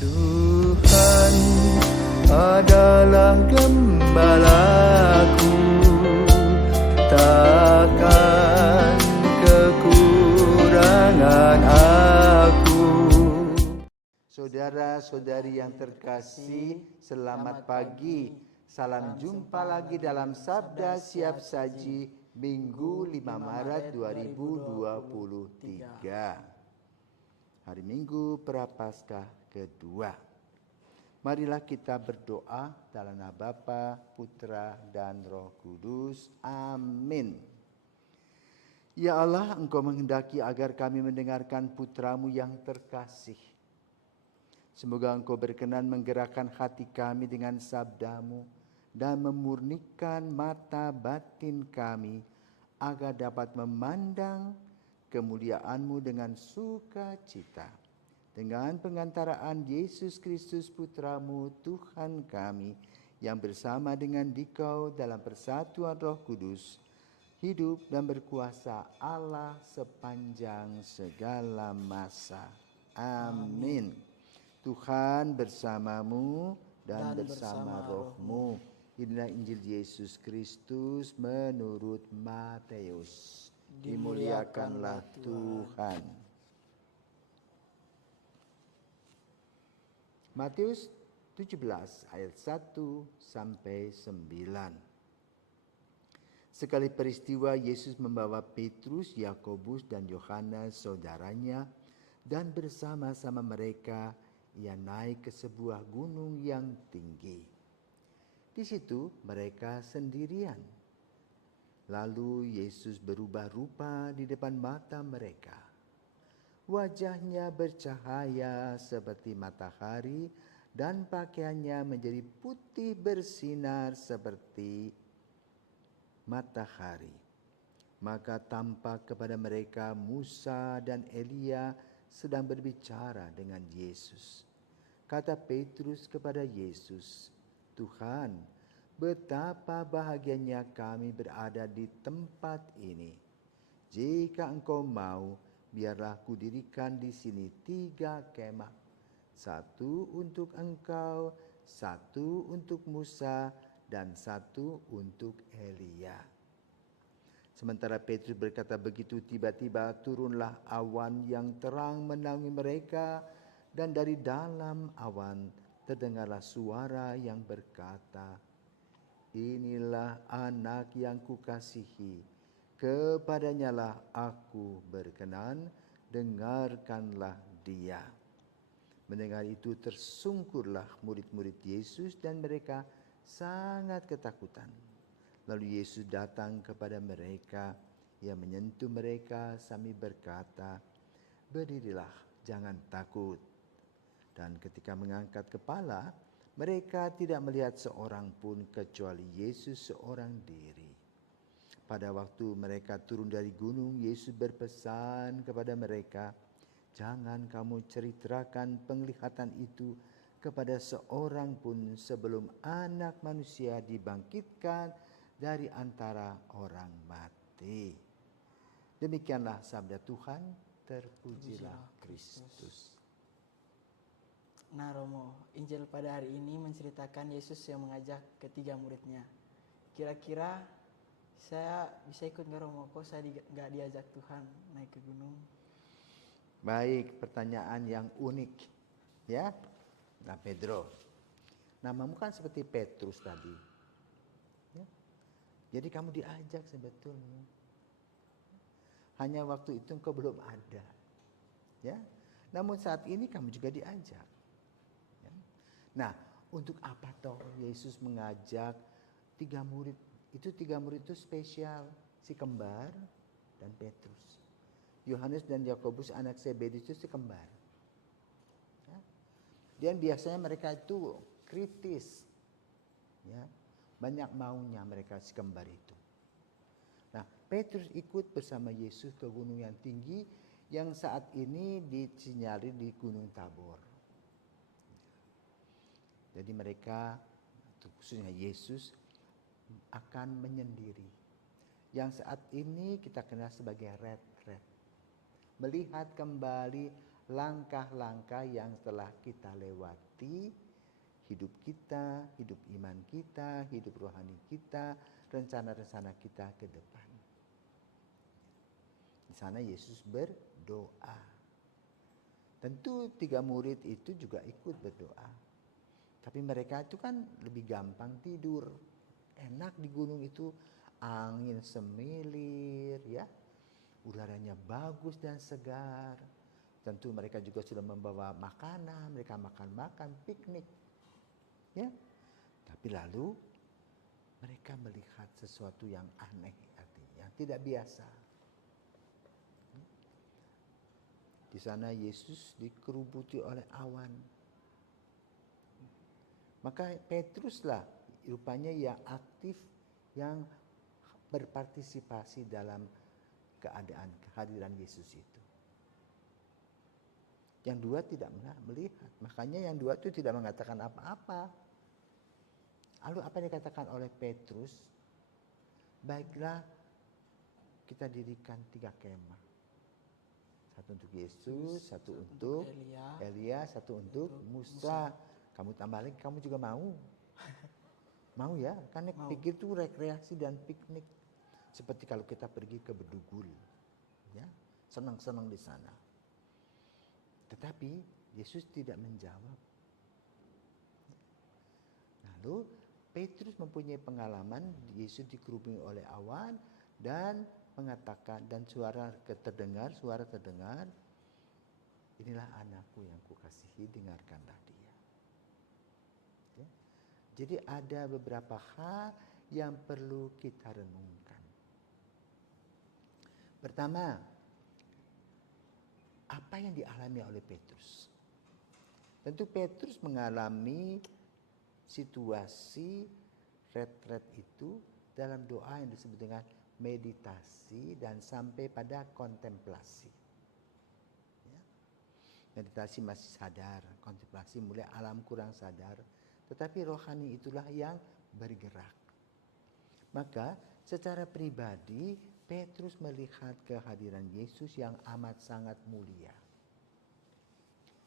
Tuhan adalah gembalaku, takkan kekurangan aku. Saudara-saudari yang terkasih, selamat pagi. Salam jumpa lagi dalam Sabda Siap Saji Minggu 5 Maret 2023. Hari Minggu Prapaskah kedua. Marilah kita berdoa dalam nama Bapa, Putra, dan Roh Kudus. Amin. Ya Allah, Engkau menghendaki agar kami mendengarkan Putra-Mu yang terkasih. Semoga Engkau berkenan menggerakkan hati kami dengan sabda-Mu dan memurnikan mata batin kami agar dapat memandang kemuliaan-Mu dengan sukacita. Dengan pengantaraan Yesus Kristus Putra-Mu, Tuhan kami, yang bersama dengan Dikau dalam persatuan Roh Kudus, hidup dan berkuasa Allah sepanjang segala masa. Amin. Tuhan bersamamu dan bersama rohmu. Inilah Injil Yesus Kristus menurut Matius. Dimuliakanlah Tuhan. Matius 17 ayat 1 sampai 9. Sekali peristiwa Yesus membawa Petrus, Yakobus dan Yohanes saudaranya, dan bersama-sama mereka ia naik ke sebuah gunung yang tinggi. Di situ mereka sendirian. Lalu Yesus berubah rupa di depan mata mereka. Wajahnya bercahaya seperti matahari dan pakaiannya menjadi putih bersinar seperti matahari. Maka tampak kepada mereka Musa dan Elia sedang berbicara dengan Yesus. Kata Petrus kepada Yesus, "Tuhan, betapa bahagianya kami berada di tempat ini. Jika Engkau mau, biarlah kudirikan di sini 3 kemah. 1 untuk Engkau, 1 untuk Musa, dan 1 untuk Elia." Sementara Petrus berkata begitu, tiba-tiba turunlah awan yang terang menaungi mereka, dan dari dalam awan terdengarlah suara yang berkata, "Inilah anak yang kukasihi, kepadanyalah aku berkenan, dengarkanlah dia." Mendengar itu tersungkurlah murid-murid Yesus dan mereka sangat ketakutan. Lalu Yesus datang kepada mereka, ia menyentuh mereka sambil berkata, "Berdirilah, jangan takut." Dan ketika mengangkat kepala, mereka tidak melihat seorang pun kecuali Yesus seorang diri. Pada waktu mereka turun dari gunung, Yesus berpesan kepada mereka, "Jangan kamu ceritakan penglihatan itu kepada seorang pun sebelum Anak Manusia dibangkitkan dari antara orang mati." Demikianlah sabda Tuhan, terpujilah Kristus. Nah Romo, Injil pada hari ini menceritakan Yesus yang mengajak ketiga muridnya. Kira-kira saya bisa ikut nggak Romo? Kok saya nggak diajak Tuhan naik ke gunung? Baik, pertanyaan yang unik. Ya, nah Pedro, namamu kan seperti Petrus tadi. Ya. Jadi kamu diajak sebetulnya. Hanya waktu itu engkau belum ada. Ya. Namun saat ini kamu juga diajak. Ya. Nah, untuk apa toh Yesus mengajak 3 murid? Itu 3 murid itu spesial, si kembar dan Petrus. Yohanes dan Yakobus anak Zebedius itu si kembar. Ya. Dan biasanya mereka itu kritis. Ya. Banyak maunya mereka si kembar itu. Nah, Petrus ikut bersama Yesus ke gunung yang tinggi yang saat ini disinyalir di Gunung Tabor. Jadi mereka, khususnya Yesus, akan menyendiri. Yang saat ini kita kenal sebagai retret. Melihat kembali langkah-langkah yang telah kita lewati, hidup kita, hidup iman kita, hidup rohani kita, rencana-rencana kita ke depan. Di sana Yesus berdoa. Tentu 3 murid itu juga ikut berdoa. Tapi mereka itu kan lebih gampang tidur. Enak di gunung itu, angin semilir ya. Udaranya bagus dan segar. Tentu mereka juga sudah membawa makanan, mereka makan-makan, piknik. Ya. Tapi lalu mereka melihat sesuatu yang aneh, artinya yang tidak biasa. Di sana Yesus dikerubuti oleh awan. Maka Petruslah rupanya yang aktif, yang berpartisipasi dalam keadaan kehadiran Yesus itu. Yang dua tidak melihat. Makanya yang dua itu tidak mengatakan apa-apa. Lalu apa yang dikatakan oleh Petrus? Baiklah, kita dirikan 3 kemah. Satu untuk Yesus, satu untuk Elia, satu untuk Musa. Kamu tambah lagi, kamu juga mau? Mau ya? Karena pikir itu rekreasi dan piknik. Seperti kalau kita pergi ke Bedugul. Ya, senang-senang di sana. Tetapi Yesus tidak menjawab. Lalu Petrus mempunyai pengalaman, Yesus dikerubungi oleh awan dan mengatakan, dan suara terdengar, inilah anakku yang kukasihi, dengarkanlah dia. Ya. Jadi ada beberapa hal yang perlu kita renungkan. Pertama, apa yang dialami oleh Petrus? Tentu Petrus mengalami situasi retret itu dalam doa yang disebut dengan meditasi dan sampai pada kontemplasi. Ya. Meditasi masih sadar, kontemplasi mulai alam kurang sadar, tetapi rohani itulah yang bergerak. Maka secara pribadi Petrus melihat kehadiran Yesus yang amat sangat mulia.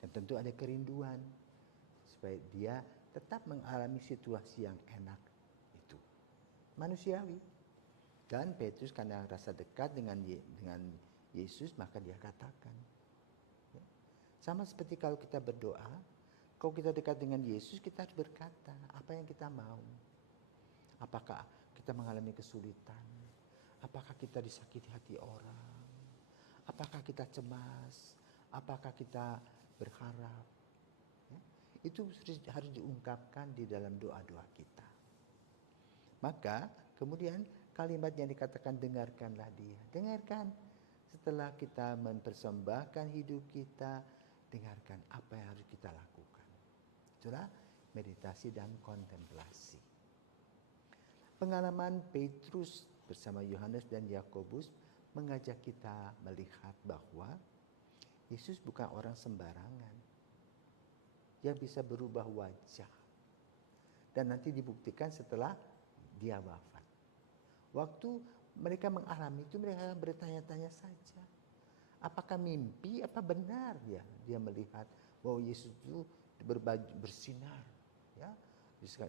Dan tentu ada kerinduan supaya dia tetap mengalami situasi yang enak itu. Manusiawi. Dan Petrus karena rasa dekat dengan Yesus, maka dia katakan. Ya. Sama seperti kalau kita berdoa, kalau kita dekat dengan Yesus, kita harus berkata apa yang kita mau. Apakah kita mengalami kesulitan? Apakah kita disakiti hati orang? Apakah kita cemas? Apakah kita berharap? Ya. Itu harus diungkapkan di dalam doa-doa kita. Maka kemudian kalimat yang dikatakan dengarkanlah dia. Dengarkan. Setelah kita mempersembahkan hidup kita, dengarkan apa yang harus kita lakukan. Itulah meditasi dan kontemplasi. Pengalaman Petrus bersama Yohanes dan Yakobus mengajak kita melihat bahwa Yesus bukan orang sembarangan. Dia bisa berubah wajah. Dan nanti dibuktikan setelah dia wafat. Waktu mereka mengalami itu, mereka bertanya-tanya saja. Apakah mimpi, apa benar ya dia melihat bahwa Yesus itu bersinar. Ya,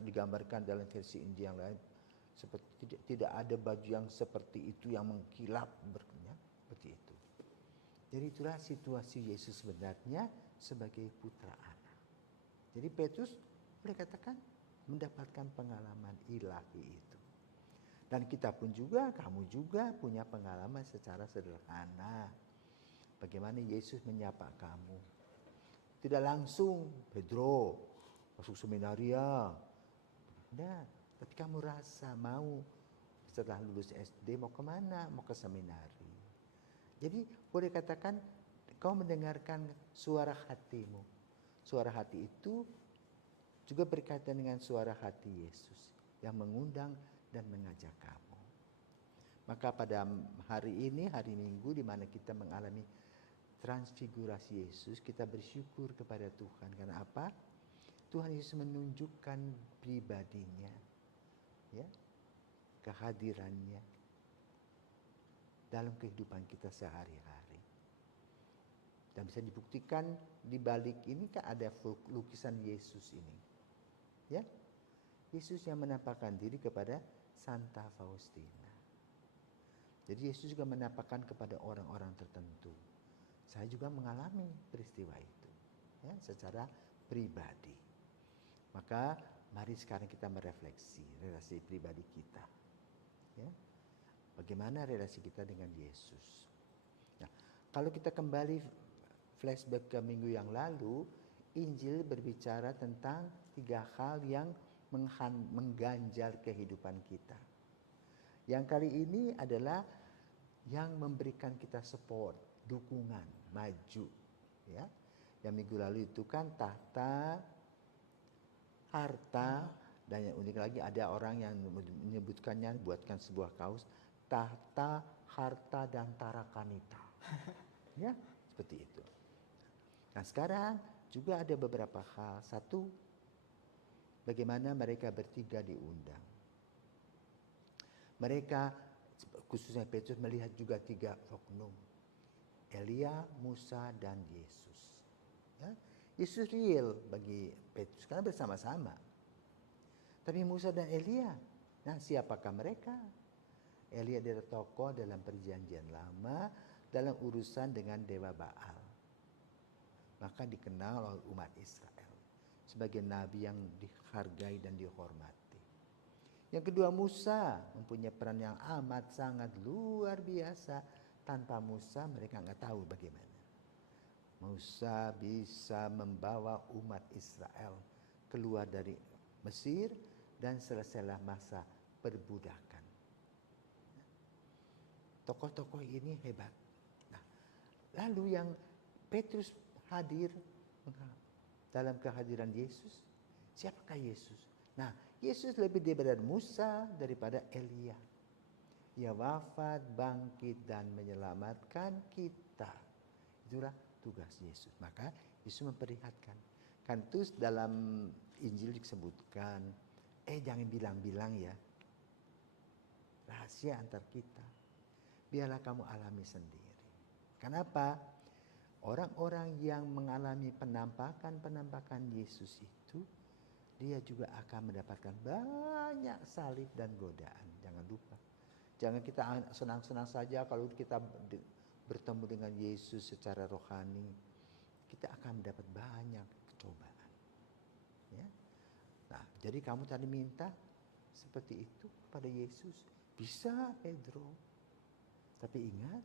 digambarkan dalam versi Injil yang lain. Seperti tidak ada baju yang seperti itu yang mengkilap seperti itu. Jadi itulah situasi Yesus sebenarnya sebagai putra Allah. Jadi Petrus boleh katakan mendapatkan pengalaman ilahi itu. Dan kita pun juga, kamu juga punya pengalaman secara sederhana. Bagaimana Yesus menyapa kamu. Tidak langsung, Pedro, masuk seminaria. Tidak. Tapi kamu rasa mau setelah lulus SD mau kemana? Mau ke seminari. Jadi boleh katakan kau mendengarkan suara hatimu. Suara hati itu juga berkaitan dengan suara hati Yesus yang mengundang dan mengajak kamu. Maka pada hari ini, hari Minggu di mana kita mengalami transfigurasi Yesus, kita bersyukur kepada Tuhan. Karena apa? Tuhan Yesus menunjukkan pribadinya. Ya, kehadirannya dalam kehidupan kita sehari-hari. Dan bisa dibuktikan di balik ini kan ada lukisan Yesus ini. Ya. Yesus yang menampakkan diri kepada Santa Faustina. Jadi Yesus juga menampakkan kepada orang-orang tertentu. Saya juga mengalami peristiwa itu, ya, secara pribadi. Maka mari sekarang kita merefleksi relasi pribadi kita. Ya. Bagaimana relasi kita dengan Yesus? Nah, kalau kita kembali flashback ke minggu yang lalu, Injil berbicara tentang 3 hal yang mengganjal kehidupan kita. Yang kali ini adalah yang memberikan kita support, dukungan, maju. Ya. Yang minggu lalu itu kan tahta, harta, dan yang unik lagi ada orang yang menyebutkannya, buatkan sebuah kaos, tahta, harta, dan tarakanita. Ya, seperti itu. Nah sekarang juga ada beberapa hal. Satu, bagaimana mereka bertiga diundang. Mereka, khususnya Petrus, melihat juga 3 oknum. Elia, Musa, dan Yesus. Ya, Yesus real bagi Petrus karena bersama-sama. Tapi Musa dan Elia, nah siapakah mereka? Elia adalah tokoh dalam perjanjian lama dalam urusan dengan Dewa Baal. Maka dikenal oleh umat Israel sebagai nabi yang dihargai dan dihormati. Yang kedua, Musa mempunyai peran yang amat sangat luar biasa. Tanpa Musa mereka nggak tahu bagaimana. Musa bisa membawa umat Israel keluar dari Mesir dan selesailah masa perbudakan. Tokoh-tokoh ini hebat. Nah, lalu yang Petrus hadir dalam kehadiran Yesus. Siapakah Yesus? Nah, Yesus lebih daripada Musa, daripada Elia. Ia wafat, bangkit, dan menyelamatkan kita. Itulah tugas Yesus. Maka Yesus memperlihatkan. Kan terus dalam Injil disebutkan, jangan bilang-bilang ya. Rahasia antar kita. Biarlah kamu alami sendiri. Kenapa? Orang-orang yang mengalami penampakan Yesus itu, dia juga akan mendapatkan banyak salib dan godaan. Jangan lupa. Jangan kita senang-senang saja kalau kita bertemu dengan Yesus secara rohani. Kita akan mendapat banyak cobaan. Ya. Nah, jadi kamu tadi minta seperti itu kepada Yesus. Bisa, Pedro. Tapi ingat,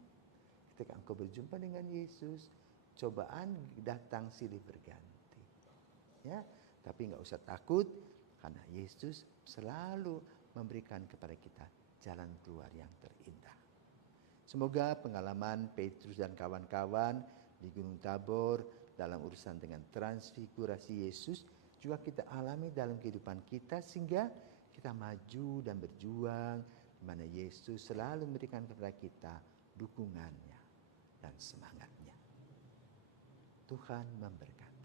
ketika engkau berjumpa dengan Yesus, cobaan datang silih berganti. Ya, tapi nggak usah takut karena Yesus selalu memberikan kepada kita jalan keluar yang terindah. Semoga pengalaman Petrus dan kawan-kawan di Gunung Tabor dalam urusan dengan transfigurasi Yesus juga kita alami dalam kehidupan kita sehingga kita maju dan berjuang di mana Yesus selalu memberikan kepada kita dukungannya dan semangatnya. Tuhan memberkati.